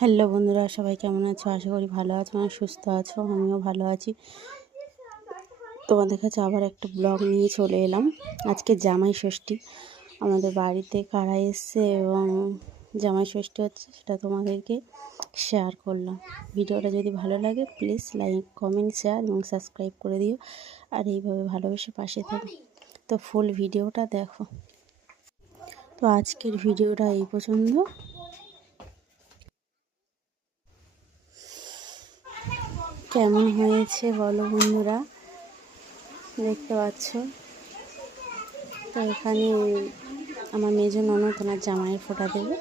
Hello বন্ধুরা, সবাই কেমন আছো? আশা করি ভালো আছো, আর সুস্থ আছো। আমিও ভালো আছি। তোমাদের কাছে আবার একটা ব্লগ নিয়ে চলে এলাম। আজকে জামাই ষষ্ঠী, আমাদের বাড়িতে কারা এসছে এবং জামাই ষষ্ঠী হচ্ছে, সেটা তোমাদেরকে শেয়ার করলাম। ভিডিওটা যদি ভালো লাগে প্লিজ লাইক, কমেন্ট, শেয়ার এবং সাবস্ক্রাইব করে দিও, আর এইভাবে ভালোবেসে পাশে থেকো। তো ফুল ভিডিওটা দেখো। তো আজকের ভিডিওটা এই পর্যন্ত। কেমন হয়েছে বলো বন্ধুরা, দেখতে পাচ্ছ। তো এখানে আমার মেজো ননদ ওনার জামাইয়ের ফোঁটা দেবে।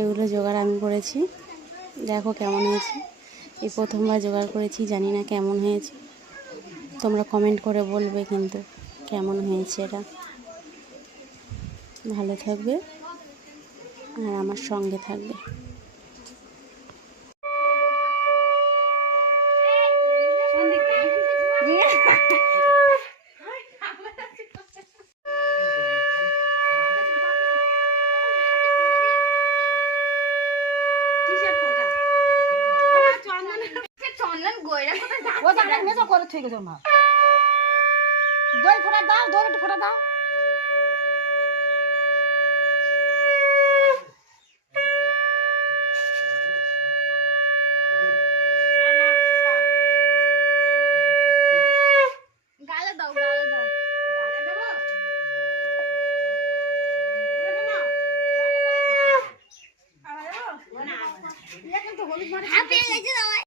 এগুলো জোগাড় আমি করেছি, দেখো কেমন হয়েছে। এই প্রথমবার জোগাড় করেছি, জানি না কেমন হয়েছে। তোমরা কমেন্ট করে বলবে কিন্তু কেমন হয়েছে। এটা ভালো থাকবে আর আমার সঙ্গে থাকবে। করে ঠিক আছে মা। দই ফোটা দাও, দই একটু ফোটা দাও।